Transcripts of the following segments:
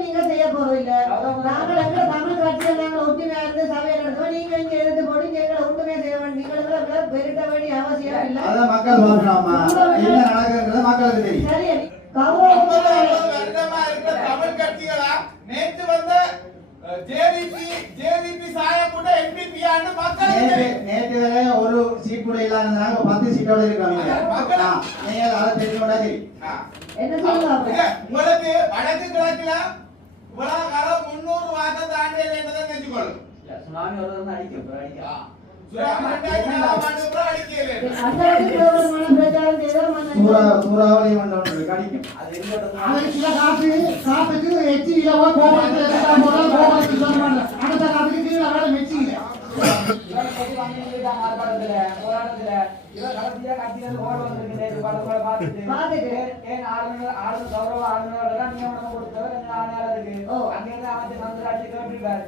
நீங்க செய்ய போறோம் இல்ல நாங்கள் எங்க தமிழ் கட்சியில் நாங்கள் ஒற்றுமையா இருந்து சபையை நடத்துவோம். நீங்க இங்க இருந்து போட்டு எங்களை ஒன்றுமே செய்ய வேண்டிய நீங்க பெருட்ட வேண்டிய அவசியம் இல்லை. அதான் மக்கள் பார்க்கலாமா என்ன நடக்குதுன்றது மக்களுக்கு தெரியும். சரி தமிழ் கட்சிகளா நேற்று வந்த ஜேவிபி சாயப்பட்ட எம்பிபியான்னு மக்களுக்கு நேற்று வரை ஒரு சீட் கூட இல்லாதனால 10 சீட்டோட இருக்காங்க. நீங்க அதை தெரிஞ்சுக்கொண்டா சரி. என்ன சொல்லுவாங்க உங்களுக்கு வடக்கு கிழக்குல இவ்வளவு காலம் 300 வாக்கு தாண்டி என்பதை தெரிஞ்சுக்கொள்ளும். சுனாமி வருதுன்னு அடிக்கும் சூறாவளி மண்டலம் கடிக்கும். காத்துக்கு எச்சி இலவா கோபுரத்தில் அடுத்த காத்துக்கு கீழே வேலை மெச்சி போராட்டத்துல கௌரவ ஆளுநர் நியமனம் கொடுத்தவர் அங்கிருந்து அமைச்சர் மந்திராட்சி கேட்டிருக்காரு.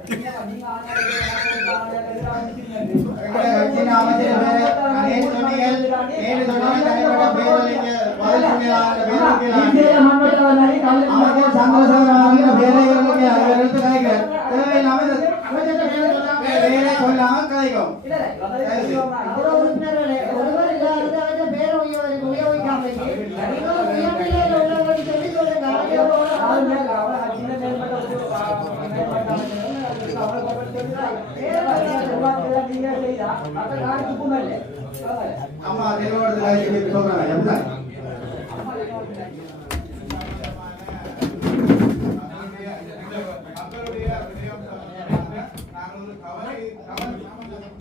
ஆமா தெளிவாடுறது சொல்றாங்க எப்படிதான்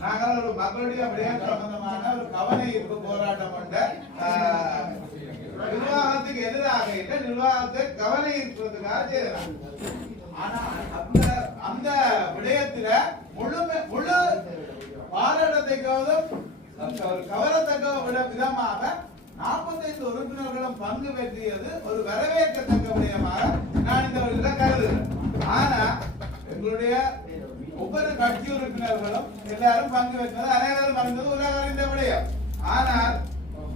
நாங்கள் ஒரு மக்களுடைய விடயம் சம்பந்தமான ஒரு கவன ஈர்ப்பு போராட்டம் கொண்ட நிர்வாகத்துக்கு எதிராக இல்லை, நிர்வாகத்தை கவன ஈர்ப்பதற்காக செய்யலாம். ஆனா அந்த விடயத்துல முழு பாராட்டத்தைக்காவது ஒரு கவரத்தக்க விதமாக 45 உறுப்பினர்களும் பங்கு பெற்றியது ஒரு வரவேற்கத்தக்க விடயமாக நான் இந்த ஒரு கருதுகிறேன். ஆனா எங்களுடைய ஒவ்வொரு கட்சி உறுப்பினர்களும் எல்லாரும் பங்கு பெற்றது அனைவரும் அறிந்தது உலக அறிந்த விடயம். ஆனால்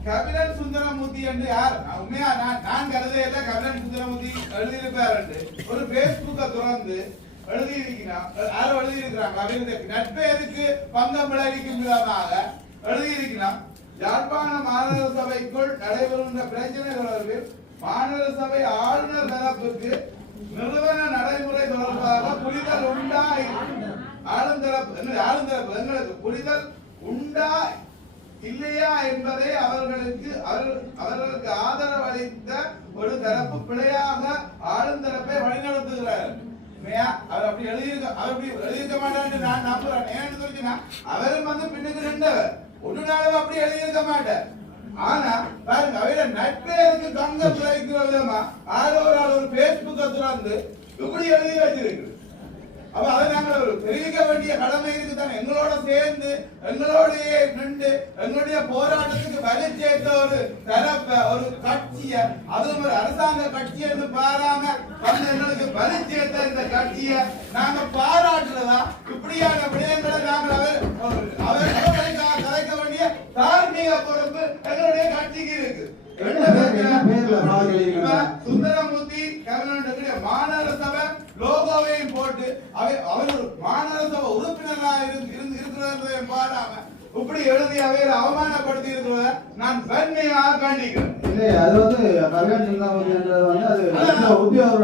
கபிலன் சுந்தரமூர்த்தி என்று யார் உண்மையா நான் கருதையில கபிலன் சுந்தரமூர்த்தி எழுதியிருப்பார் என்று ஒரு பேஸ்புக்கை திறந்து எழுதியிருக்கிறாங்க. நட்பெயருக்கு பங்கம் விளைவிக்கும் விதமாக எழுதியிருக்கிறான். யாழ்ப்பாண மாநகர சபைக்குள் நடைபெறுகின்ற பிரச்சனை தொடர்பில் மாநகர சபை ஆளுநர் தரப்புக்கு நிறுவன நடைமுறை தொடர்பாக புரிதல் உண்டா ஆளுந்தரப்பு எங்களுக்கு புரிதல் உண்டா இல்லையா என்பதை அவர்களுக்கு ஆதரவு அளித்த ஒரு தரப்பு பிழையாக ஆளுந்தரப்பை வழிநடத்துகிறார். அவர் அப்படி எழுதியிருக்க மாட்டார் நான் நம்புறேன். ஏன்னு சொல்லிச்சுன்னா அவரும் பின்னுக்கு நின்றவர் ஒரு நாளும் அப்படி எழுதியிருக்க மாட்டார். ஆனா பாருங்க அவர நட்பேருக்கு தங்க பிழைக்கிற விதமா ஆரோ ஒரு பேஸ்புக்கை திறந்து இப்படி எழுதி வச்சிருக்கு. அப்ப அதை நாங்கள் தெரிவிக்க வேண்டிய கடமை இருக்குதான். எங்களோட சேர்ந்து எங்களோடய நின்று எங்களுடைய போராட்டத்துக்கு வலி சேர்த்த ஒரு தரப்ப ஒரு கட்சிய அதுவும் ஒரு அரசாங்க கட்சி என்று பாராம எங்களுக்கு வலி சேர்த்த இந்த கட்சிய நாங்க பாராட்டுறதா இப்படியான விடயங்களை நாங்கள் கலைக்க வேண்டிய தார்மீக பொறுப்பு எங்களுடைய கட்சிக்கு இருக்கு. சுந்தரமூர்த்தி மாநகர சபை லோகோவையும் போட்டு அவர் மாநகர சபை உறுப்பினராக இருக்கிறதை பாராம இப்படி எழுதி அவையில் அவமானப்படுத்தி இருக்கிறத நான் வன்மையாக கண்டிக்கிறேன். அது கல்யாண அது உத்தியோக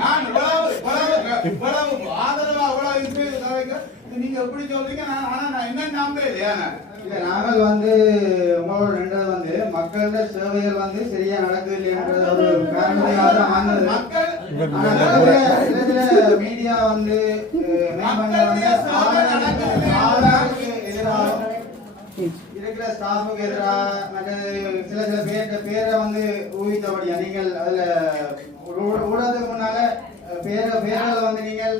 நான் இவ்வளவு ஆதரவா நீங்க எப்படி சொல்றீங்க? ஆனா நான் என்ன நம்பலையா நாங்கள் உங்களோட நின்றது மக்களோட சேவைகள் சரியா நடக்குது இல்லையன்ற ஒரு காரணமாக மீடியா இருக்கிற ஸ்டாஃபுக்கு எதிராக சில பேரை ஊகித்தபடியா நீங்கள் அதுல ஊடகத்துக்கு முன்னால பேர்களை நீங்கள்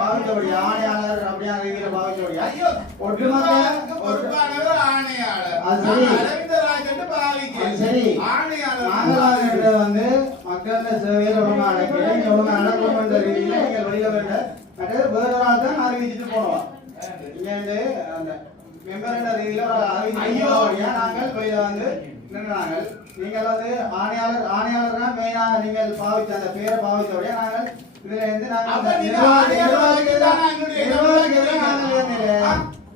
பாவிச்சபடி ஆணையாளர் அப்படியான ரீதியில பாவிச்சபடியா ஐயோ, ஒட்டுமொத்த பொறுப்பானவர் ஆணையாளர். அது சரி. அரவிந்தராஜன் பாவிக்க. அது சரி. ஆணையாளர் நாங்களாக வந்து மக்கள் சேவையில் ஒழுங்கா அடைக்கிறேன் நீங்க ஒழுங்கா நடக்கும் என்ற ரீதியில நீங்கள் வெளியில வேண்ட வேற ஒரு ஆள் தான் அறிவிச்சுட்டு போனோம். இங்க வந்து அந்த மெம்பர் என்ற ரீதியில ஒரு அறிவிச்சு நாங்கள் வெளியில வந்து நின்றாங்க. நீங்கள் வந்து ஆணையாளர் தான் மெயினா நீங்கள் பாவிச்ச அந்த பேரை பாவிச்சபடியா நாங்கள் இதுல இருந்து நாங்கள்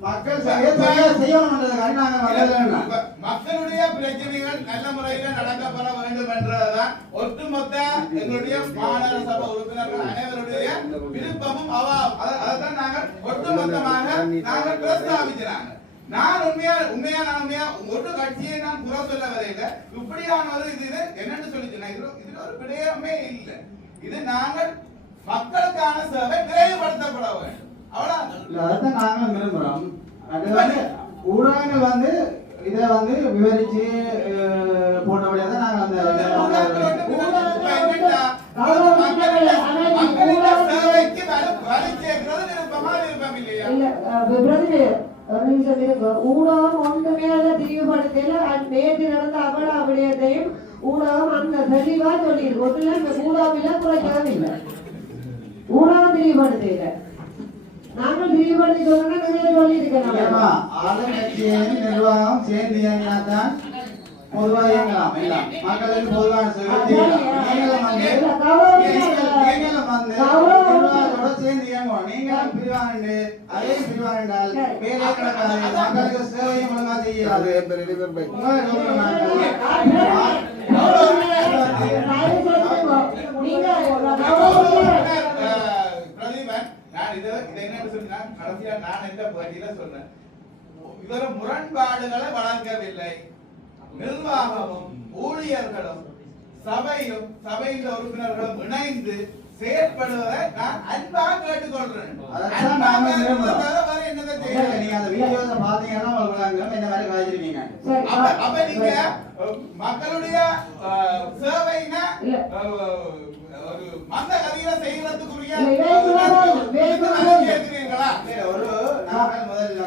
மக்கள் செய்யணும்ன்றதுக்காக நாங்கள் மக்களுடைய பிரச்சனைகள் நல்ல முறையில நடக்கப்பட வேண்டும் என்றதுதான் ஒட்டுமொத்த எங்களுடைய மாநகர சபை உறுப்பினர்கள் அனைவருடைய விருப்பமும் அதைத்தான் நாங்கள் ஒட்டுமொத்தமாக நாங்கள் பிரஸ்தாபிக்கிறாங்க. நான் உண்மையா ஒரு கட்சியை நான் குறை சொல்ல வரையில இப்படியான ஒரு இது என்னன்னு சொல்லிச்சுன்னா இதுல ஒரு விடயமே இல்லை. இது நாங்கள் மக்களுக்கான சேவை விரைவுபடுத்தப்பட வேண்டும். அவ்வளவுதான் நாங்கள் விரும்புறோம். ஊடகங்கள் வந்து இதை வந்து விவரிச்சு போட்டபடியா தான் நாங்கள் அந்த ஊடகம் ஒன்றுமே தெளிவுபடுத்தல. நேற்று நடந்த அபல விடயத்தையும் ஊடகம் அந்த தெளிவா சொல்லியிருக்கு. ஒன்றுல ஊடகம் குறைக்கவும் இல்லை. ஊடகம் தெளிவுபடுத்தல. நாங்கள் தெளிவுபடுத்தி சொன்னா நிறைய சொல்லி இருக்கேன். ஆளுங்கட்சியின் நிர்வாகம் சேர்ந்து இயங்கினால்தான் பொதுவாக இயங்கலாம். மக்களுக்கு பொதுவான சேவை சேர்ந்து இயங்குவோம். நீங்களும் பிரிவானு அதே பிரிவானால் வேலை கிடக்காது. மக்களுக்கு சேவையும் ஒழுங்கா செய்யாது. முரண்பாடுகளை வழங்கவில்லை. நிர்வாகமும் ஊழியர்களும் சபையும் சபையின் உறுப்பினர்களும் இணைந்து செயற்படுவதை நான் அன்பாக கேட்டுக்கொள்றேன். அப்ப நீங்க மக்களுடைய சேவைனா ஒரு மந்த கதியில செய்யறதுக்குரிய ஏற்றுவீங்களா? ஒரு நாங்கள் முதல்ல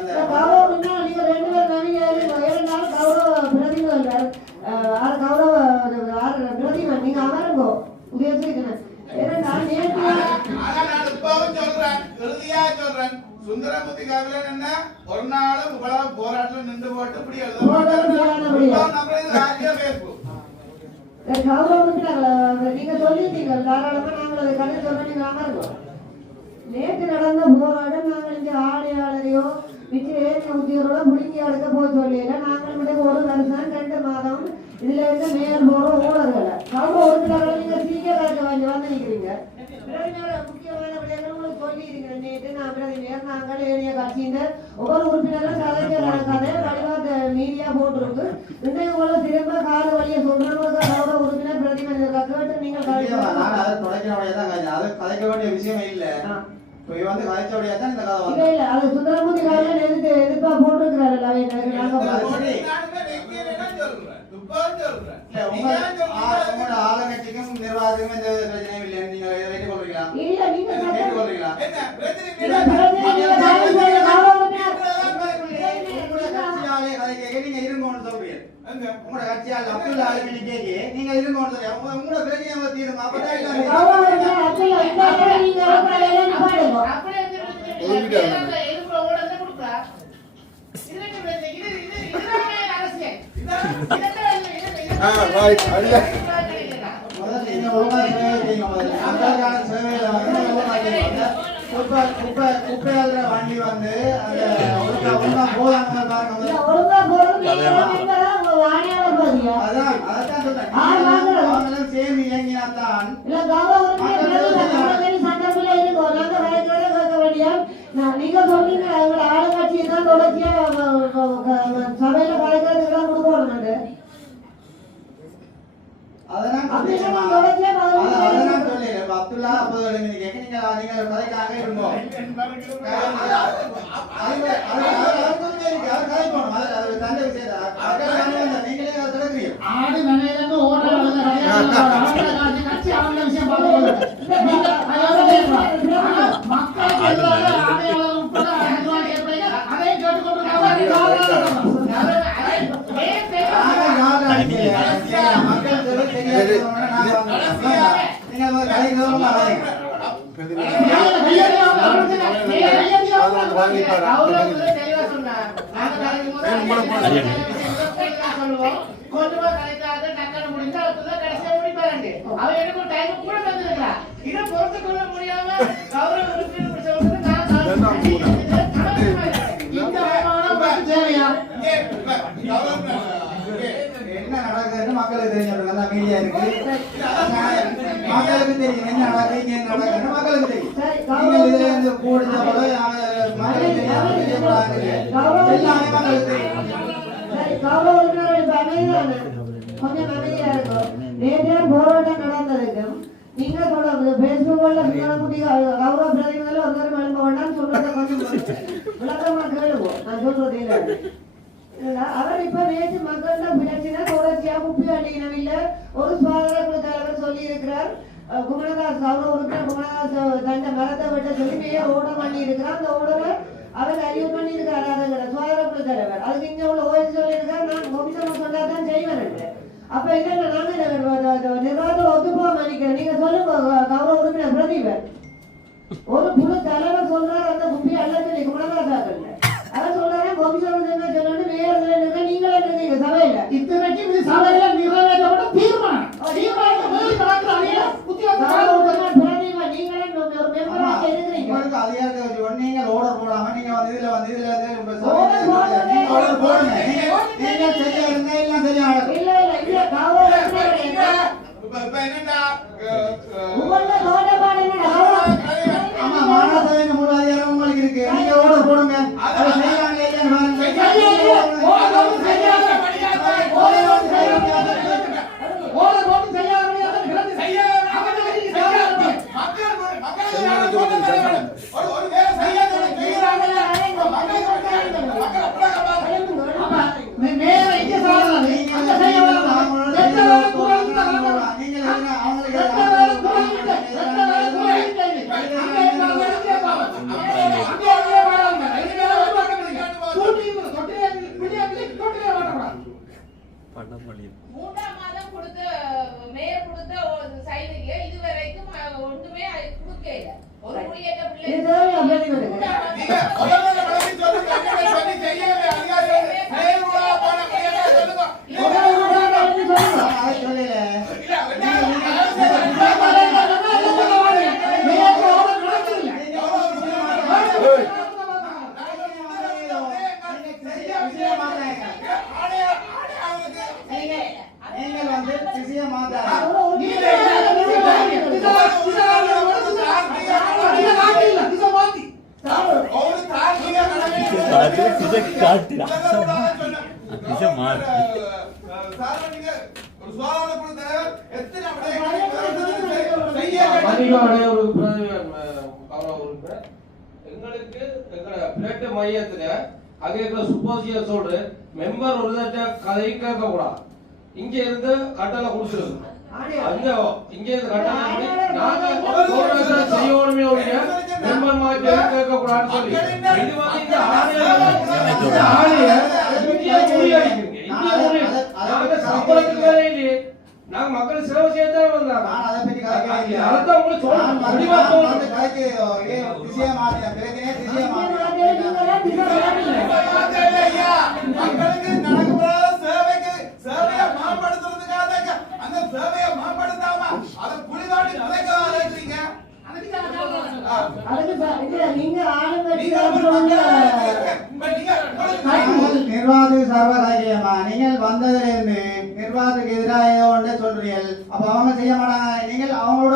சுந்தரமுத்தி காவில என்ன ஒரு நாளும் இவ்வளவு போராட்டம் நின்று போட்டு இப்படி நீங்க சொல்லிருந்தீங்க தாராளமா நாங்கள் அதை கதை சொல்ல நீங்க அமர்வோம். நேற்று நடந்த போராட்டம் நாங்கள் இங்க ஆணையாளரையோ மிச்ச ஏரிய உத்தியோரோட முடிங்கி அடுக்க போய் சொல்லல. நாங்கள் விட ஒரு வருஷம் 2 மாதம் இதுல இருந்து மேயர் போற ஊழல்களை கௌரவ உறுப்பினர்களை நீங்க சீக்கிரம் வந்து நிக்கிறீங்க. முக்கியமான விடயங்கள் உங்களுக்கு சொல்லி இருக்கிறேன். நேற்று நாங்கள் ஏரிய கட்சியின் ஒவ்வொரு உறுப்பினரும் கதை வடிவா மீடியா போட்டிருக்கு. இன்றைக்கு உங்களை திரும்ப காது வழியை சொல்றவங்களுக்கு கௌரவ உறுப்பினர் பிரதிநிதி கேட்டு நீங்கள் கதைக்க வேண்டிய விஷயம் இல்ல. வந்து கதைச்சபடியா தான் இந்த கதை இல்ல இல்ல அது சுந்தரமூர்த்தி காலையில எதிர்ப்பா போட்டிருக்கிறாரு. ஆளுங்கட்சிக்கும் நிர்வாகத்துக்கும் எந்த பிரச்சனையும் இல்லை. நீங்க ஏற்றுக்கொள்றீங்களா? இல்ல நீங்க ஏற்றுக்கொள்றீங்களா? நீங்க இருங்கன்னு சொல்றீங்க. உங்களோட கட்சியால் அப்துல்லா அலிமினி கேக்கு நீங்க இருங்கன்னு சொல்றீங்க. உங்களோட பிரச்சனை தீரும். குப்பையாளர் வண்டி வந்து ஒழுங்கா போதாங்க பாருங்க. அதான் சொல்றேன். சேர்ந்து இயங்கினாத்தான் நீங்க சொல்றீங்க ஆளுங்கட்சியை தான் தொடர்ச்சியா சபையில கலைக்கிறதுக்கு எல்லாம் கொடுக்கணும். அதெல்லாம் அப்துல்லா நீங்க கதைக்காக இருந்தோம். ஆடு நிலையிலிருந்து ஓடுற என்ன நடக்குதுன்னு மக்களுக்கு தெரியும். அந்த மீடியா இருக்கு, மக்களுக்கு தெரியும் என்ன நடக்குது, என்ன நடக்குதுன்னு மக்களுக்கு தெரியும். நீங்கள் இதுல இருந்து கூடிச்ச போல மக்களுக்கு தெரியும், எல்லாமே மக்களுக்கு தெரியும். சரி, கௌரவ உறுப்பினர்கள் இப்ப அமைதிதானே? கொஞ்சம் அமைதியா இருக்கும். நேற்றைய போராட்டம் நடந்ததுக்கும் நீங்க சொல்றது பேஸ்புக்ல கௌரவ பிரதிநிதிகள் ஒருத்தர் எழுப்ப வேண்டாம் சொல்றதை கொஞ்சம் விளக்கமா கேளுவோம். நான் சொல்றது இல்லை, அவர் இப்ப நேற்று மக்கள்கிட்ட பிரச்சனை தொடர்ச்சியா குப்பி அடிக்கணும் இல்ல. ஒரு சுகாதார குழு தலைவர் சொல்லி இருக்கிறார், குமரதாஸ் கௌரவ உறுப்பினர் குமரதாஸ் தண்ட மரத்தை வெட்ட சொல்லி மேயர் ஓடம் பண்ணி இருக்கிறார். அந்த ஓடரை அவர் அறிவு பண்ணி இருக்காரு. அதை சுகாதார குழு தலைவர் அதுக்கு இங்க உள்ள ஓய்வு சொல்லி இருக்காரு, நான் கமிஷனர் சொன்னாதான் செய்வேன். அப்ப என்ன நாங்க நிர்வாகத்தில் ஒத்து போக நினைக்கிறேன். நீங்க சொல்லுங்க கௌரவ உறுப்பினர் பிரதீபன். ஒரு குழு தலைவர் சொல்றாரு அந்த குப்பி அல்ல சொல்லி குமரதாசாக்கள் அதை சொல்றாரு, கமிஷனர் சொல்லணும் மேயர் நீங்களே இருக்கீங்க சபையில. இத்தனைக்கு இது சபையில நிறைவேற்றப்பட்ட தீர்மானம். உங்களுக்கு அதிகாரத்தை வச்சு நீங்க ஆர்டர் போடாம நீங்க வந்து இதுல ஆர்டர் போடுங்க. நீங்க சரியா இருந்தா எல்லாம் சரியா நடக்கும். இல்ல இல்ல இல்ல கௌரவ இப்ப என்னடா உங்களோட நோட்டபாடு என்ன? ஆமா, மாநகர சபைக்கு முழு அதிகாரம் உங்களுக்கு இருக்கு. நீங்க ஆர்டர் போடுங்க. அதை செய்யறாங்க இல்லையான்னு மூன்றாம் மாதம் கொடுத்த மேயர் கொடுத்த சைடுக்கு இதுவரைக்கும் ஒன்றுமே கொடுக்கல. ஒரு குடியேற்ற நீங்கள் வந்து திசையை மாத்தாது. எங்களுக்கு பிளேட் மையத்துல அங்கே சுப்போசியா சொல்ற மெம்பர் ஒரு கதை கேட்க கூடாது. இங்க இருந்து கட்டளை கொடுத்துருக்கோம். அங்க இங்க இருந்து கட்டளை நாங்க செய்யணுமே ஒழிய மெம்பர் மாதிரி கேட்க கூடாதுன்னு சொல்லி இது வந்து இந்த ஆணைய இந்திய முறியடிக்கிறீங்க. இந்திய முறியடி நாங்க சம்பளத்துக்கு வேலை இல்லையே, நாங்க மக்கள் சேவை செய்யத்தான் வந்தாங்க. நான் அதை பற்றி கதைக்கிறேன். அதான் உங்களுக்கு சொல்லணும். திசையை மாத்தின பிறகு திசையை மாத்தின மக்களுக்கு நடக்கப்படாத சேவையை மேம்படுத்துறதுக்காக அந்த சேவையை மேம்படுத்தாம அதை குளிதாடி நிலைக்காதீங்க. நிர்வாகத்துக்கு சர்வதாகியமா நீங்கள் வந்ததிலிருந்து நிர்வாகத்துக்கு எதிராக ஏதோ ஒன்று சொல்றீர்கள். அப்ப அவங்க செய்ய மாட்டாங்க. நீங்கள் அவங்களோட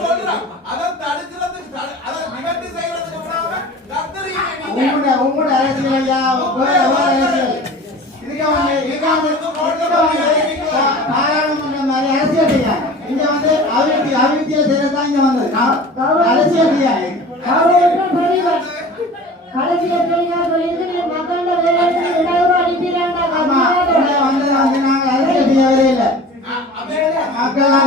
சொல்றான் அதை தடுக்கிறதுக்கு அதை நிவர்த்தி செய்யறதுக்கு முன்னால உங்களோட அரசியல் ஐயா அரசியல் பாராளுமன்றம் மாதிரி அரசியல் ஐயா இங்க வந்து அபிவிருத்தியை செய்யறதா இங்க வந்தது அரசியல் ஐயா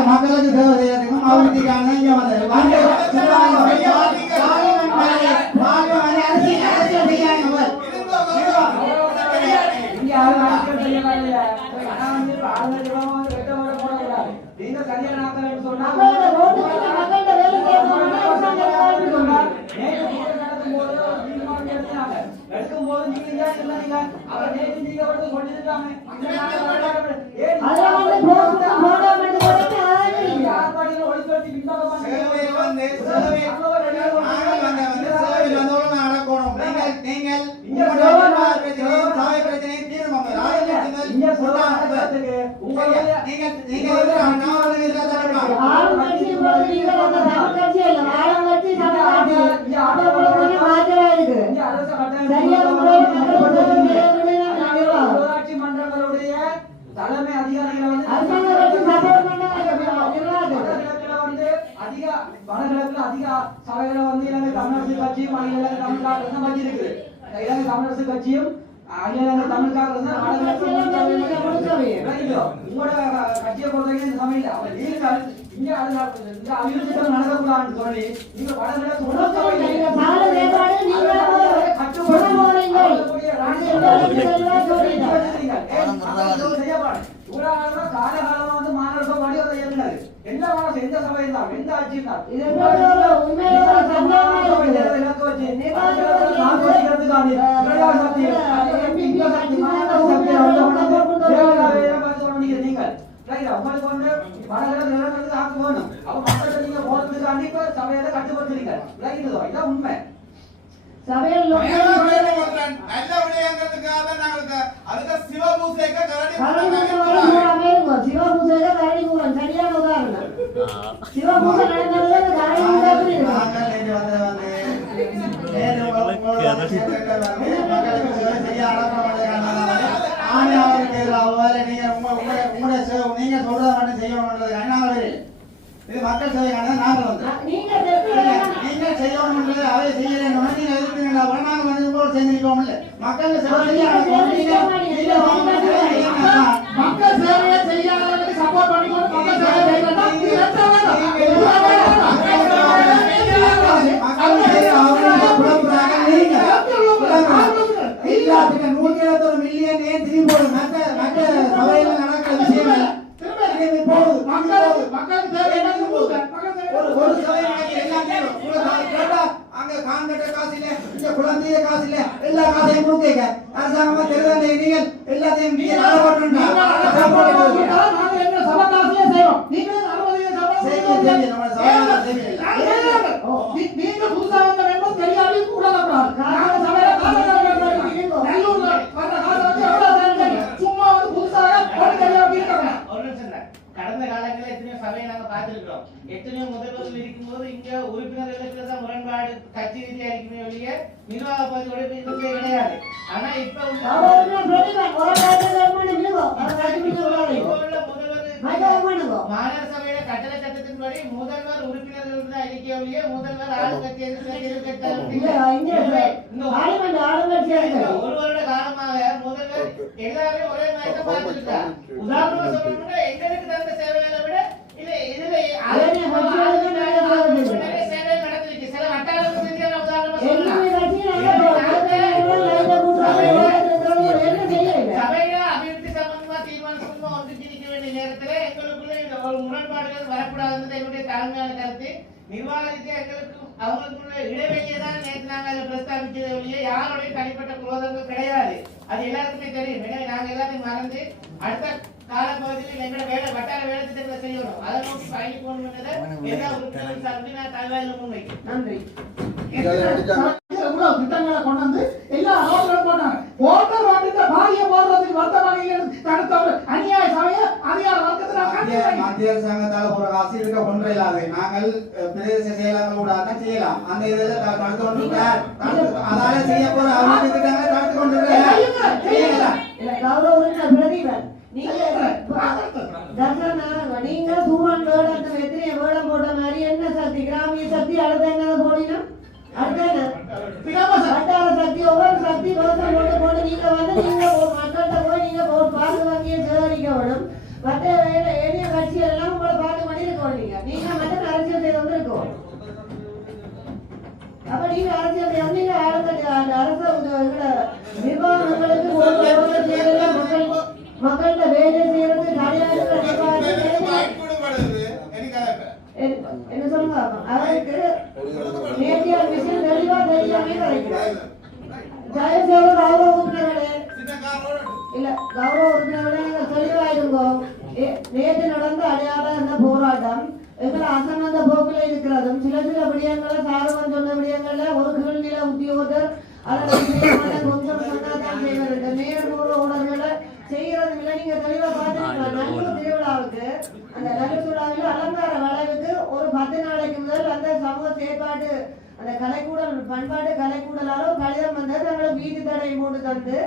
மக்களுக்கு சேவை செய்யறதுக்கும் அபிவிருத்திக்கான இங்க வந்தது உள்ளாட்சி மன்றங்களுடைய தலைமை அதிகாரிகளை வந்து அதிக வடகிழக்குல அதிக சபைகளை வந்து இலங்கை தமிழரசு கட்சியும் அகில இலங்கை தமிழ் காங்கிரஸ் கட்சி இருக்குது. இலங்கை தமிழரசு கட்சியும் அகில இலங்கை தமிழ் காங்கிரஸ் உங்களோட கட்சியை பொறுத்தவரைக்கும் இந்த சபையில் அவர் நீங்கள் இங்க இந்த அபிவிருத்தி நடக்கக்கூடாதுன்னு சொல்லி நீங்க வடகிழக்கு காலகாலமா வந்து மாநகர பாடி அதை ஏற்றினாரு. எந்த மாநிலம் எந்த சபை இருந்தாலும் எந்த ஆட்சி உங்களுக்கு வந்து வடகிழக்கு ஆக்கு வேணும். அப்ப மக்கள் நீங்க போறதுக்காண்டி இப்ப சபையில கட்டுப்படுத்துறீங்க. இதான் உண்மை. சபையில் நல்ல விடயங்களுக்காக நாங்களுக்கு அதுக்கு சிவபூசைக்கு கரடி சிவபூசையில கரடி பூரன் சரியான உதாரணம். சிவபூசை நடந்தது கரடி நீங்க சொல்றத மட்டும் செய்யணும்ன்றது என்ன இது மக்கள் சேவைக்கான நாங்கள் வந்து நீங்க செய்யணும்ன்றது அதை செய்யணும் நீங்க எதிர்க்கிறீங்களா நாங்கள் வந்து உங்களோட சேர்ந்திருக்கோம்ல மக்கள் மக்கள் சேவையை செய்யாதவர்களுக்கு சப்போர்ட் பண்ணிக்கணும். மக்கள் சேவை எல்லாத்துக்கு 121 மில்லியன் ஏன் திரும்பி போடும் மற்ற சபையில நடக்கிற விஷயம் போகுது மக்களுக்கு தேவை ஒரு சபை எல்லாம் அங்க காண்கட்ட காசு இல்ல இந்த குழந்தைய காசு இல்ல எல்லா காசையும் கொடுக்க அரசாங்கமா தெரியாத நீங்கள் எல்லாத்தையும் நீங்க சபை காசிலே செய்வோம். நீங்க நீங்க புதுசா வந்த மெம்பர் தெரியாம கூடாது. சும்மா வந்து புதுசாக கடந்த காலங்களில் எத்தனையோ சபையை நாங்க பார்த்திருக்கிறோம். எத்தனையோ முதல்வர்கள் இருக்கும்போது இங்க உறுப்பினர்களுக்கு தான் முரண்பாடு கட்சி ரீதியா இருக்குமே ஒழிய நிர்வாக பகுதியோட கிடையாது. ஆனா இப்ப உள்ள மாநகர சபையில கட்டளை சட்டத்தின்படி முதல்வர் உறுப்பினர்கள் தான் இருக்க ஒழிய முதல்வர் ஆளுங்கட்சி ஒரு வருட காலமாக முதல்வர் எல்லாரும் ஒரே மாதிரி தான் பார்த்துருக்கார். உதாரணமா சொல்லணும்னா எங்களுக்கு தந்த சேவைகளை விட இதுல சேவை நடந்திருக்கு. சில வட்டாரங்கள் ரீதியான உதாரணமா சொல்லலாம். சபையில அபிவிருத்தி சம்பந்தமா தீர்மானம் ஒன்றுக்கு நிற்க வேண்டிய நேரத்துல எங்களுக்குள்ள இந்த ஒரு முரண்பாடுகள் வரக்கூடாதுன்றது என்னுடைய தாழ்மையான கருத்து. நிர்வாகத்தை எங்களுக்கு அவங்களுக்குள்ள இடைவெளியை தான் நேற்று நாங்கள் அதை பிரஸ்தாபிச்சதை ஒழிய யாருடைய தனிப்பட்ட குரோதங்கள் கிடையாது. அது எல்லாருக்குமே தெரியும். எனவே நாங்கள் எல்லாத்தையும் மறந்து அடுத்த காலப்பகுதியில் எங்களோட வேலை வட்டார வேலை திட்டங்களை செய்யணும். அதை நோக்கி பயணிக்கணும்ன்றதை எல்லா உறுப்பினர்களும் சார்பில் நான் தலைவாயில முன்வைக்கிறேன். நன்றி. திட்டங்களை கொண்டு வந்து எல்லா ரோட்களும் போட்டாங்க. ஓட்டர் வாட்டுக்கு பாதிய போடுறதுக்கு வருத்தமாக தடுத்த ஒரு அநியாய சபைய அதிகார வர்க்கத்தை நான் கண்டிப்பேன். மத்திய அரசாங்கத்தால போற காசு இருக்க கொண்டு இல்லாது நாங்கள் பிரதேச செயலாளர்கள் கூட தான் செய்யலாம் அந்த இதில் தடுத்து கொண்டு அதால செய்ய போற அவங்க தடுத்து கொண்டு இல்ல கௌரவ உறுப்பினர் பிரதீபன் நீங்க நீங்க சூரன் வேடம் எத்தனை வேடம் போட்ட மாதிரி என்ன சக்தி கிராமிய சக்தி அடுத்த என்ன போனீங்கன்னா அடுத்த என்ன வட்டார சக்தி ஒவ்வொரு சக்தி தோசம் போட்டு நீங்க வந்து நீங்க மக்கள்கிட்ட போய் நீங்க பாக்கு வங்கியை சேகரிக்க வேணும் மற்ற ஏனைய கட்சி எல்லாம் உங்களை பாட்டு பண்ணி இருக்க வேண்டிங்க நீங்க மட்டும் அரசியல் செய்து வந்து இருக்கோம் அப்ப நீங்க அரசியல் செய்ய நீங்க அரசு நிர்வாகங்களுக்கு மக்கள்கிட்ட வேலை செய்யறது என்ன சொல்லுங்க அவருக்கு நேர்த்தியான விஷயம் தெளிவா தெரியாமே கிடைக்கும் தயவுசெய்து கௌரவ உறுப்பினர்களே இல்ல கௌரவ உறுப்பினர்களே நீங்க தெளிவாயிருங்கோ நேற்று நடந்த அடையாள அந்த போராட்டம் எங்களை அசமந்த போக்கில் இருக்கிறதும் சில விடயங்களை சாதவன் சொன்ன விடயங்கள்ல ஒரு கீழ்நிலை உத்தியோகத்தர் அதோட கொஞ்சம் சொன்னாதான் செய்வது நேர்முக ஊடகங்களை செய்யறது இல்லை நீங்க தெளிவா பார்த்துருக்கீங்க நல்லூர் திருவிழாவுக்கு அந்த நல்லூர் திருவிழாவில் அலங்கார வளைவுக்கு ஒரு 10 நாளைக்கு முதல் அந்த சமூக செயற்பாடு அந்த கலைக்கூடல் பண்பாட்டு கலைக்கூடலால கடிதம் வந்து தங்களுக்கு வீட்டு தடை போட்டு தந்து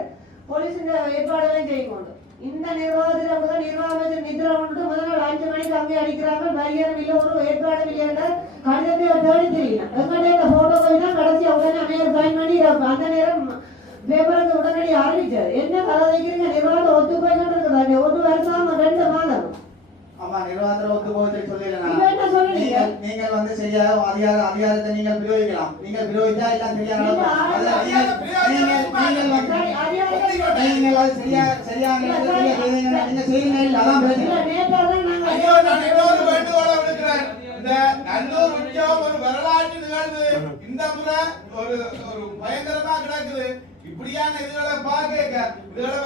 போலீஸ் இந்த ஏற்பாடுகளையும் செய்யணும் இந்த நிர்வாகத்தில் முதல் நிர்வாக அமைச்சர் நித்ரா கொண்டு முதல் நாள் 5 மணிக்கு அங்கே அடிக்கிறாங்க மரியாதை இல்லை ஒரு ஏற்பாடு இல்லைன்னா கடிதத்தை தேடி தெரியல எங்களுடைய அந்த போட்டோ போய் தான் கடைசி உடனே அமையர் சைன் பண்ணி அந்த நேரம் பேப்பருக்கு உடனடி அறிவிச்சார் என்ன கதை வைக்கிறீங்க நிர்வாகத்தை ஒத்து போய்கிட்டு இருக்குதாங்க 1 வருஷம் 2 மாதம் ஆமா நிர்வாகத்துல ஒத்து போச்சு என்ன சொல்றீங்க நீங்கள் வந்து சரியா அதிகாரத்தை நீங்கள் பிரயோகிக்கலாம் நீங்கள் பிரயோகிச்சா எல்லாம் சரியா நீங்கள் சரியா நீங்க செய்யுங்க அதான் இந்த நல்லூர் உற்சவம் ஒரு வரலாற்று நிகழ்வு இந்த முறை ஒரு பயங்கரமா கிடக்குது இப்படியான இதுகளை பார்க்க இதுகளை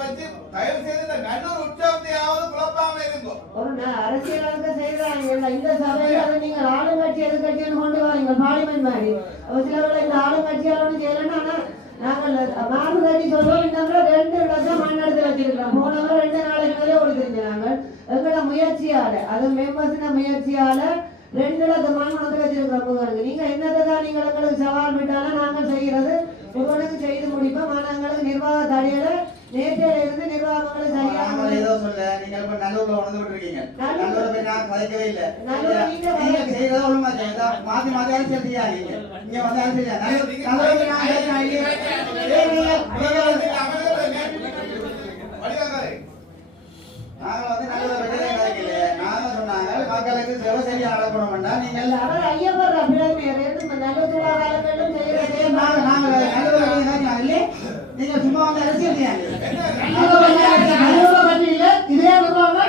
வச்சு தயவு செய்து இந்த நல்லூர் உற்சவத்தையாவது குழப்பாம இருக்கும் ஒரு அரசியலுக்கு செய்யறாங்க இந்த சபையில நீங்க ஆளுங்கட்சி எதிர்கட்சின்னு கொண்டு வரீங்க பார்லிமெண்ட் மாதிரி சிலவர்கள் இந்த ஆளுங்கட்சியால செய்யலன்னா நாங்கள் மாசு தட்டி சொல்றோம் இந்த 2 லட்சம் மண் எடுத்து வச்சிருக்கிறோம் போனவங்க 2 நாளைக்கு மேலே ஓடிக்கிறீங்க நாங்கள் எங்களோட முயற்சியால அது மெம்பர்ஸின முயற்சியால 2 லட்சம் மண் எடுத்து வச்சிருக்கிறோம் நீங்க என்னதான் நீங்கள் எங்களுக்கு சவால் விட்டாலும் நாங்கள் செய்யறது ஒருவனுக்கு செய்து முடிப்போம் ஆனா எங்களுக்கு நிர்வாக தடையில நேற்றையில இருந்து நிர்வாகங்களை சரியா ஏதோ சொல்ல நீங்க இப்ப நல்லூர்ல உணர்ந்து விட்டுருக்கீங்க நல்லூர்ல போய் நான் கதைக்கவே இல்லை நீங்க செய்யறத ஒழுங்கா செய்யுங்க மாத்தி மாத்தி அரசியல் செய்யாதீங்க இங்க வந்து அரசியல் நல்லூர்ல நாங்க வந்து நல்லூர்ல போய் கதைக்கல நாங்க சொன்னாங்க மக்களுக்கு சேவை சரியா நடக்கணும் வேண்டாம் நீங்க அவர் ஐயப்பர் அப்படியே நல்லூர் காலங்களும் செய்யறதே நீங்க சும்மா வந்து அரசியல் செய்யாங்க இதே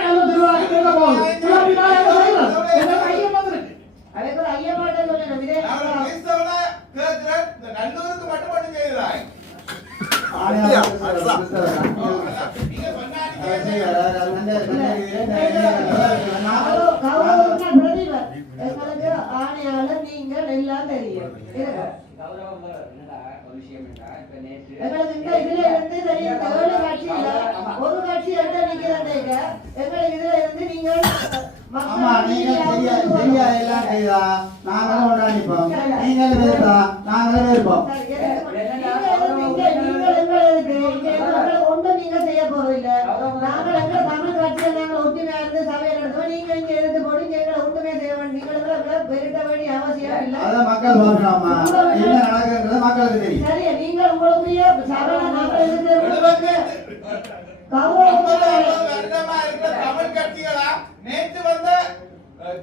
நல்லூர் திருவிழா போகுது அதுக்கு ஒரு ஐயப்பாட்ட சொல்லணும் இதே நல்லூருக்கு மட்டும் மட்டும் செய்கிறாய் எங்களுக்கு ஆணையாளர் நீங்கள் எல்லாம் தெரியும் எங்களுக்கு இந்த இதுல இருந்து தெரியும் 7 கட்சியில ஒரு கட்சி எட்ட நிக்கிறேங்க எங்களுக்கு இதுல இருந்து நீங்கள் ஆமா நீங்க சரியா எல்லாம் செய்தா நாங்களும் கொண்டாடிப்போம் நீங்களும் இருக்கா நாங்களும் இருப்போம் ஒன்றும் நீங்க செய்ய போறதில்லை நாங்கள் எங்க தமிழ் கட்சியை நாங்கள் ஒற்றுமையா இருந்து சபையை நடத்துவோம் நீங்க இங்க இருந்து போட்டு எங்களை ஒன்றுமே செய்ய வேண்டிய நீங்களும் பெருட்ட வேண்டிய அவசியம் இல்லை அதான் மக்கள் பார்க்கலாமா என்ன நடக்குன்றது மக்களுக்கு தெரியும் சரி நீங்க உங்களுடைய சபையில நாங்கள் இருந்து தமிழ் கட்சிகளா நேற்று வந்த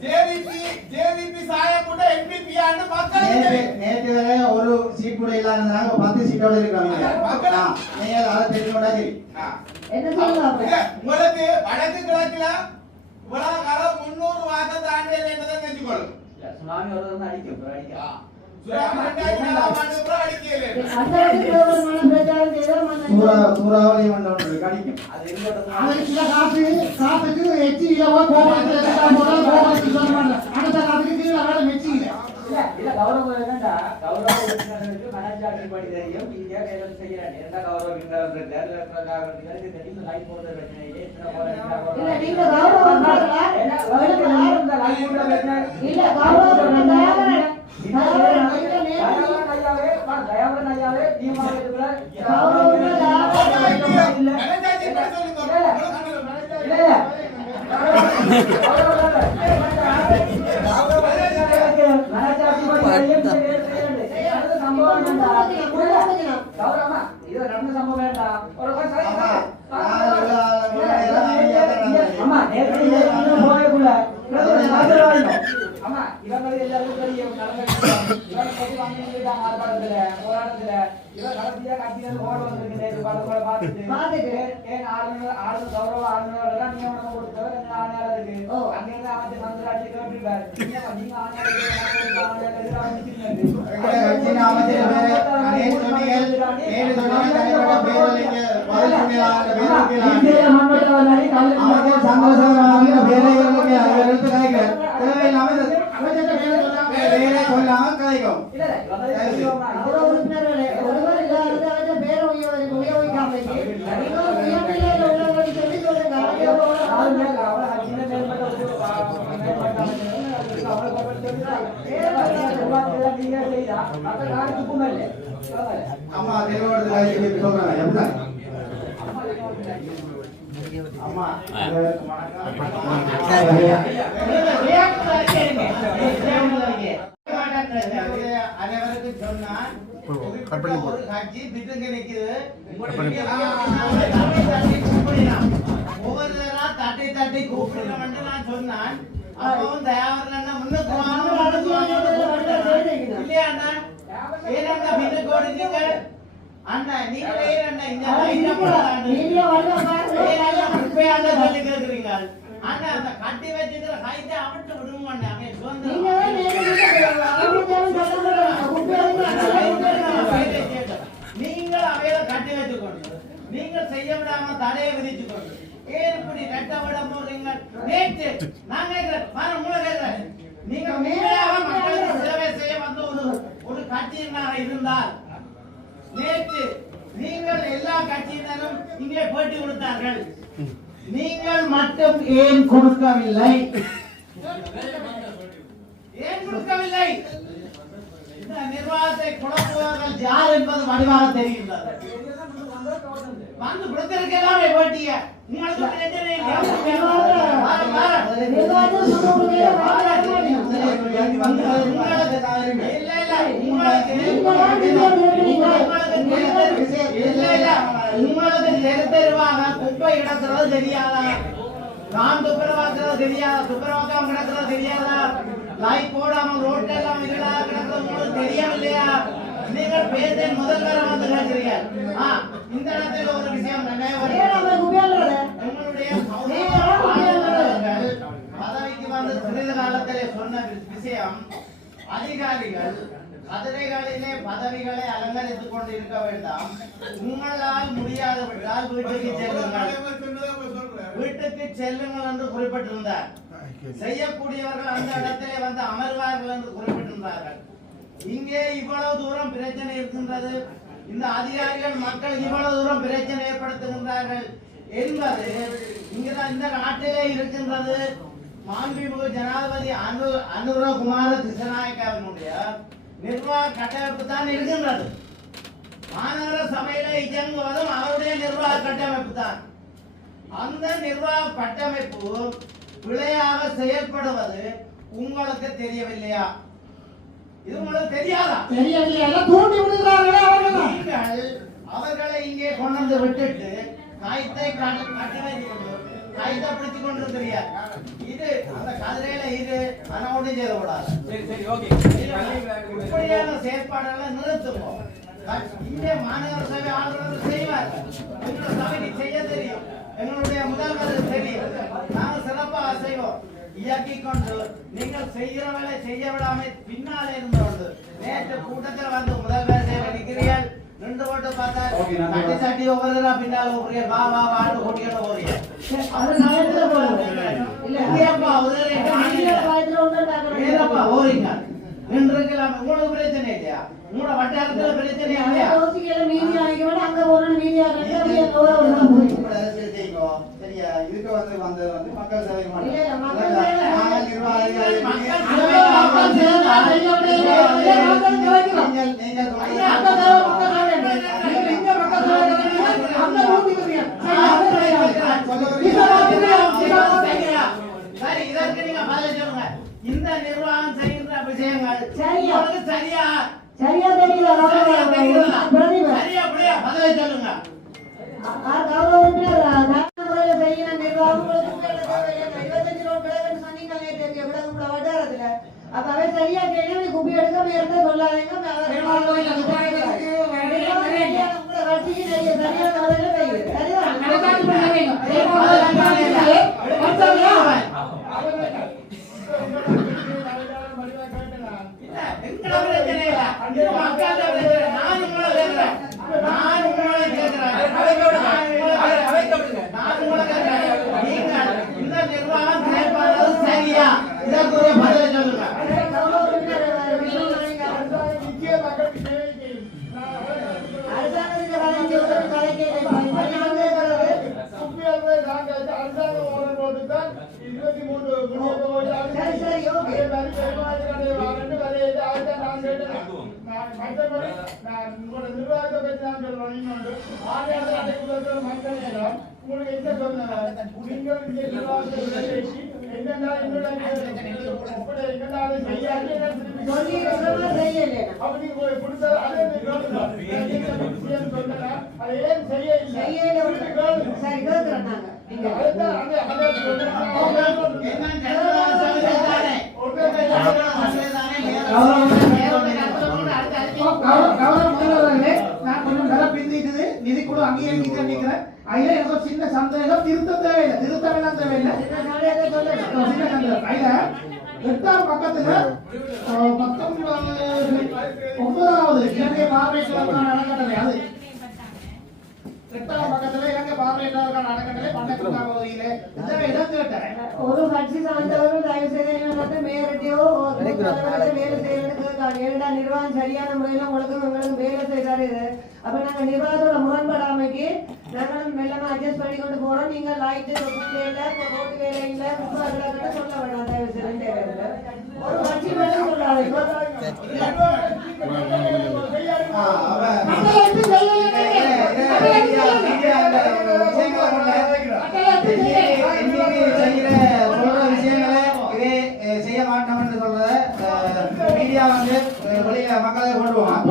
ஜேவிபி சாயப்பட்ட எம்பிபி ஆண்டு மக்களுக்கு நேற்று வரை ஒரு சீட் கூட இல்லாதனால 10 சீட்டோட இருக்காங்க நீங்க அதை தெரிஞ்சுட்டா சரி என்ன சொல்லுங்க உங்களுக்கு வடக்கு கிழக்குல இவ்வளவு காலம் 300 வாக்கு தாண்டி என்பதை தெரிஞ்சுக்கொள்ளும் சுனாமி வருதுன்னு அடிக்கும் சூறாவளி மண்டலம் கிடைக்கும் சில காசுக்கு எச்சி இல்லவோ கோபத்துக்கு சொல்ல மாட்டேன் அடுத்த காசுக்கு கீழே வேலை மெச்சி இல்ல கௌரவம் என்னண்டா கௌரவ உறுப்பினர்களுக்கு மனச்சாட்சி எனக்கு படி தெரியும் இந்தியா வேலை செய்யறாங்க என்ன கௌரவ விங்காரம் இருக்கு தெரியும் லைட் போடுற பிரச்சனை இல்லை இல்ல நீங்க கௌரவம் பண்றீங்களா இல்ல கௌரவம் ஆமா இவங்க எல்லாரும் தெரியும் போராட்டத்துல இவன் கடைசியா கட்சியில ஓட வந்திருக்கு படங்களை பார்த்துட்டு ஏன் ஆளுநர் கௌரவ ஆளுநர் நியமனம் கொடுத்தவர் எங்க ஆணையாளருக்கு அங்கிருந்து அமைச்சர் மந்திராட்சி கேட்டிருக்காரு நீங்க அம்மா திருவோடு சொல்றாங்க அம்மா அனைவருக்கும் சொன்னான் ஒரு கட்சி பித்துங்க நிக்குது ஒவ்வொருத்தரா தட்டி தட்டி கூப்பிடணும் நான் சொன்னான் அப்பவும் தயாவரன் முன்னுக்கு இல்லையா அண்ணா ஏனண்ணா பின்னுக்கு ஓடுங்க அண்ணா நீங்க அண்ணா இந்த சொல்லி கேக்குறீங்க அண்ணா அந்த கட்டி வச்சுக்கிற கைத்தை அவட்டு விடுவோம் அண்ணா நீங்கள் அவையில கட்டி வச்சுக்கொண்டு நீங்கள் செய்ய விடாம தடையை விதிச்சுக்கொண்டு ஏன் இப்படி கட்ட விட போறீங்க நேற்று நான் கேட்கிறேன் மூல கேட்கிறேன் நீங்க உண்மையாக மக்களுக்கு சேவை செய்ய வந்த ஒரு கட்சியினராக இருந்தால் நேற்று நீங்கள் எல்லா கட்சியினரும் இங்கே போட்டி கொடுத்தார்கள் நீங்கள் மட்டும் ஏன் கொடுக்கவில்லை ஏன் கொடுக்கவில்லை இந்த நிர்வாகத்தை குழப்புவார்கள் யார் என்பது வடிவாக தெரிகின்றது வந்து கொடுத்திருக்கலாம் போட்டிய உங்களுக்கு பிரச்சனை உங்களுக்கு தெருவாக குப்பை கிடக்கிறது தெரியாதா நான் துப்புரவாக்குறது தெரியாதா துப்புரவாக்காம கிடக்கிறது தெரியாதா லைட் போடாம ரோட்ல எல்லாம் கிடக்கிறது உங்களுக்கு தெரியவில்லையா நீங்கள் பேசின் முதல்வரை வந்து கேட்கிறீர்கள் இந்த இடத்துல ஒரு விஷயம் உங்களுடைய பதவிக்கு வந்து சிறிது காலத்திலே சொன்ன விஷயம் அதிகாரிகள் கதிரைகளிலே பதவிகளை அலங்கரித்துக் கொண்டு இருக்க வேண்டாம் உங்களால் முடியாது விட்டால் வீட்டுக்கு செல்லுங்கள் வீட்டுக்கு செல்லுங்கள் என்று குறிப்பிட்டிருந்தார் செய்யக்கூடியவர்கள் அந்த இடத்திலே வந்து அமர்வார்கள் என்று குறிப்பிட்டிருந்தார்கள் இங்கே இவ்வளவு தூரம் பிரச்சனை இருக்கின்றது இந்த அதிகாரிகள் மக்கள் இவ்வளவு தூரம் பிரச்சனை ஏற்படுத்துகின்றார்கள் என்பது இங்குதான் இந்த நாட்டிலே இருக்கின்றது மாண்புமிகு ஜனாதிபதி அனுரகுமார திசாநாயக்கவினுடைய நிர்வாக கட்டமைப்பு தான் இருக்கின்றது மாநகர சபையில இயங்குவதும் அவருடைய நிர்வாக கட்டமைப்பு தான் அந்த நிர்வாக கட்டமைப்பு பிழையாக செயல்படுவது உங்களுக்கு தெரியவில்லையா இது உங்களுக்கு தெரியாதா தெரியவில்லையா தூண்டி விடுகிறார்களே நீங்கள் அவர்களை இங்கே கொண்டு வந்து விட்டுட்டு காய்த்தை கட்டி வைத்து கைதை பிடிச்சு கொண்டு தெரியாது இது அந்த கதிரையில இது அனௌடி செய்ய கூடாது இப்படியான செயற்பாடுகளை நிறுத்துவோம் இங்கே மாநகர சபை ஆளுநர் செய்வார் எங்களுடைய சபைக்கு செய்ய தெரியும் எங்களுடைய முதல்வர் தெரியும் நாங்கள் சிறப்பாக செய்வோம் இயக்கிக் கொண்டு நீங்கள் செய்கிற வேலை செய்ய விடாமல் பின்னாலே இருந்து நேற்று கூட்டத்தில் வந்து முதல்வர் சேவை நிற்கிறீர்கள் நின்று போட்டு பார்த்தா கட்டி சட்டி ஒவ்வொரு பின்னால் ஒவ்வொரு வா வா வாட்டு கூட்டிட்டு போறீங்க ஓறீங்க நின்றுக்கலாம். உங்களுக்கு பிரச்சனை இல்லையா? உங்களோட வட்டாரத்துல பிரச்சனை இல்லையா? யோசிக்கல மீதி ஆகிக்கணும் அங்க போறோம் மீதி ஆகிட்டு அப்படியே போறோம் சரியா இதுக்கு வந்தது மக்கள் சேவை இல்ல, மக்கள் மக்கள் சேவை. சரி, இதற்கு நீங்க பதில் சொல்லுங்க. இந்த நிர்வாகம் செய்கின்ற விஷயங்கள் சரியா? உங்களுக்கு சரியா சரியா தெரியல பிரதீப சரியா அப்படியா பதிலை சொல்லுங்க. கௌரவ உறுப்பினர் முறையில் செய்கிற நிர்வாகங்களுக்கு 25 ரோட் கிடக்குன்னு சொன்னீங்க நேற்று விடகு கூட வட்டாரத்துல அப்ப அவை சரியா செய்யணும் குப்பி எடுக்க இருந்தா சொல்லாதீங்க கட்சிக்கு சரியான முறையில் செய்யுது எங்கட பிரச்சனை இல்ல. இது மக்களோட பிரச்சனை. நான் உங்களை கேட்கிறேன். நீங்கள் இந்த நிர்வாகம் செயல்படுறது சரியா? இதற்குரிய பதிலை சொல்லுங்க. நிதிக்குழு அங்கீகரிக்க நினைக்கிறேன். அதுல எனக்கு சின்ன சந்தேகம். திருத்த தேவையில்லை, திருத்தம் தேவையில்லை. சின்ன சந்தேகம். அதுல 8ஆம் பக்கத்துல 9வது இலங்கை பார்வையாளர்களுக்கான அறக்கட்டளை, அது 8ஆம் பக்கத்துல இலங்கை பார்வையாளர்களுக்கான அறக்கட்டளை பண்ணக்கூடாத பகுதியிலே இடம் கேட்டேன். ஒரு கட்சி சார்ந்தவர்கள் தயவு செய்து மேயரட்டியோ வேலை செய்யறதுக்கு ஏன்னா நிர்வாகம் சரியான முறையில் உங்களுக்கு வேலை செய்யறாரு. அப்ப நாங்க நிர்வாகத்தோட முரண்படாமைக்கு நாங்களும் மெல்லமா அட்ஜஸ்ட் பண்ணி கொண்டு போறோம். நீங்க லைட்டு வேலை ரோட்டு வேலை இல்ல சொல்ல வேண்டாம் தயவு செய்து. ஒரு கட்சி மட்டும் சொல்லாது செய்ய மாட்டோம் என்று சொல்றத மீடியா வெளியில மக்களை கொண்டு போவாங்க.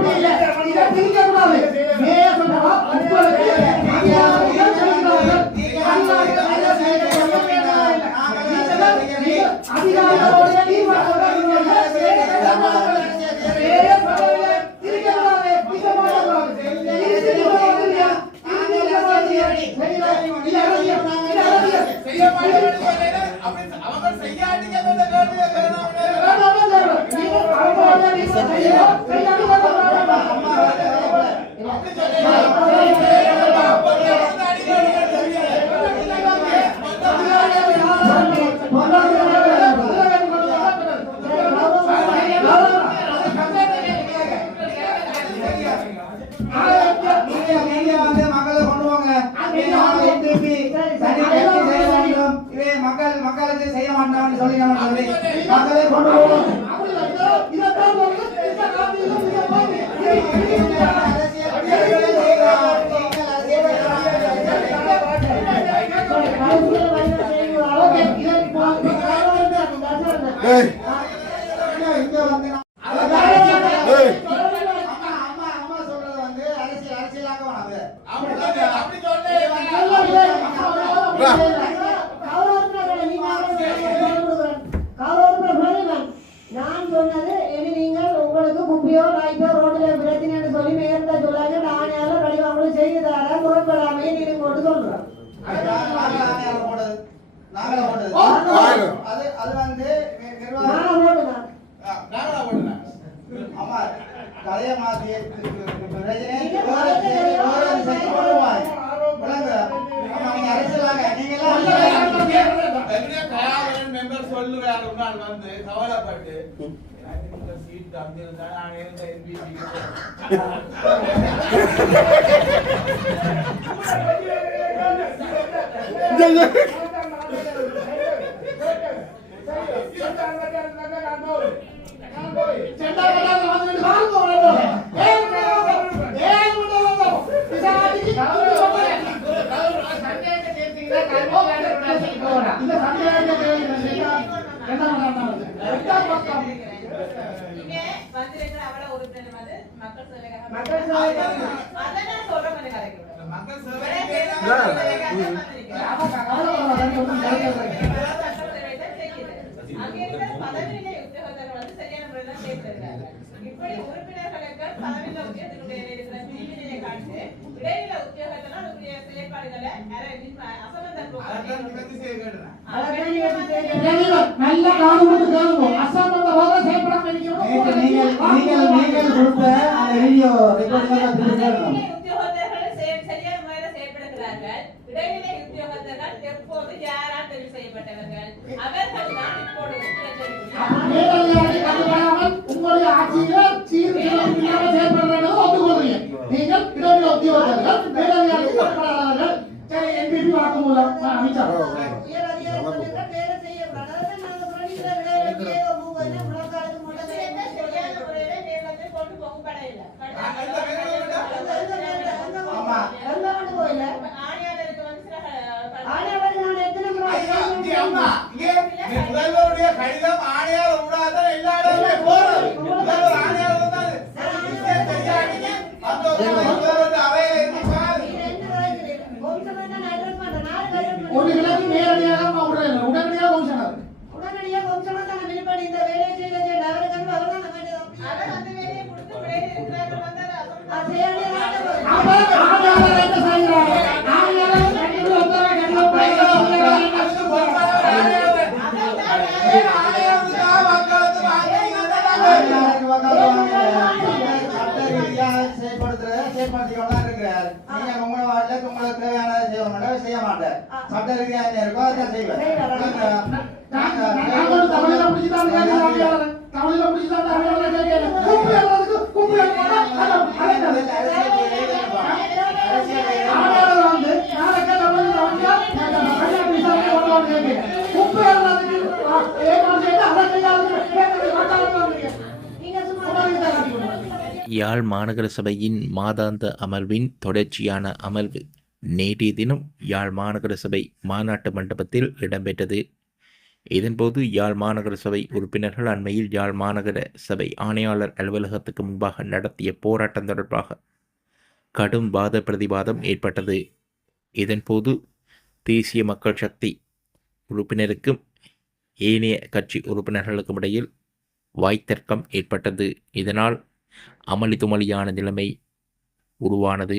மக்களுக்கு செய்ய மாட்டோம்னு சொல்லி மக்களை கொண்டு போவோம். அம்மா சொல்றது அரசியலாக்க நான் சொன்னது இனி நீங்கள் உங்களுக்கு குப்பியோ லைட்டோ ரோட்ல பிரச்சனை சொல்லி மேயர்கிட்ட சொல்லாங்க. நானே வடிவாங்களும் செய்து தர முரண்படாமையே நீங்க கொண்டு சொல்றோம். ஆமா கலைய மாதிரி மெம்பர் சொல்லுறாரு வந்து கவலைப்பட்டு எனக்கு இந்த சீட் தந்திருந்தா நான் இருந்த NBC இங்க வந்திருக்கிற அவள உறுப்பினர் வந்து மக்கள் சேவைக்காக மக்கள் சேவைக்காக. அதை நான் சொல்றேன் கொஞ்சம் கதைக்கு மக்கள் அங்க இருக்கிற பதவியிலே உத்தியோகத்தர்கள் வந்து சரியான முறையில் தான் சேர்த்திருக்காங்க. இப்படி உறுப்பினர்களுக்கு பதவியில உத்தியோகத்தினுடைய இருக்கிற பிரிவினையை காட்டு இடையில உத்தியோகத்தெல்லாம் அதுக்குரிய செயற்பாடுகளை நல்ல காது கொடுத்து கேளுங்க. அசம்பந்தமாக செயல்படாம நீங்கள் நீங்கள் கொடுத்த அந்த வீடியோ ரெக்கார்டிங் திருத்தணும். உத்தியோகத்தர்கள் சரியான முறையில் செயல்படுகிறார்கள். இடைநிலை உத்தியோகத்தர்கள் எப்போது யாரால் தெரிவு செய்யப்பட்டவர்கள் அவர்கள் தான் இப்போது உங்களுடைய ஆட்சியில சீர்திருத்தம் செயல்படுறது ஒத்துக்கொள்றீங்க. நீங்கள் இடைநிலை உத்தியோகத்தர்கள் மேலதிகாரிகள் கட்டுப்படாதவர்கள் சரி என்பிபி வாக்கு மூலம் அமைச்சர் உயர் அதிகாரிகள் வேலை செய்யப்படாது. நாங்கள் பிரணிக்கிற விளையாட்டு ஏதோ மூவன்னு முழக்காலுக்கு முழங்கு சரியான முறையில நேரத்தை கொண்டு போகப்பட இல்லை. ஆமா. எங்க கொண்டு போயில ஆணையாளருக்கு வந்து சில ஆணையவர் நான் எத்தனை முறை அம்மா இங்கே முதல்வருடைய கடிதம் ஆணையாளர் விடாத எல்லா இடமே போறது. முதல்வர் ஆணையாளர் வந்தாரு. தெரியாது அந்த முதல்வர் அவையில இருந்து பாரு. ஒரு கிழக்கு நேரடியாக உடனடியாக கோஷனர் உடனடியாக வம்சமாக வெளிப்பாடு இந்த வேலையை செய்ய அவருக்கு அவர் தான் அவர் அந்த வேலையை கொடுத்து பிள்ளைகள் இருக்கிறார்கள் வந்து அதை ஆணையாளர் என்ன செய்கிறார்? ஆணையாளர் கண்டிப்பா உத்தரவை செய்ய மாட்டேன். சட்ட ரீதியாக இருக்கோ அதை செய்வேன். தமிழில பிடிச்சிதான் தமிழில பிடிச்சிதான் ஆணையாளர் வந்து நாளைக்கு யாழ் மாநகர சபையின் மாதாந்த அமர்வின் தொடர்ச்சியான அமர்வு நேற்றைய தினம் யாழ் மாநகர சபை மாநாட்டு மண்டபத்தில் இடம்பெற்றது. இதன்போது யாழ் மாநகர சபை உறுப்பினர்கள் அண்மையில் யாழ் மாநகர சபை ஆணையாளர் அலுவலகத்துக்கு முன்பாக நடத்திய போராட்டம் தொடர்பாக கடும் வாத பிரதிவாதம் ஏற்பட்டது. இதன்போது தேசிய மக்கள் சக்தி உறுப்பினருக்கும் ஏனைய கட்சி உறுப்பினர்களுக்கும் இடையில் வாய்த்தர்க்கம் ஏற்பட்டது. இதனால் அமளி துமளியான நிலைமை உருவானது.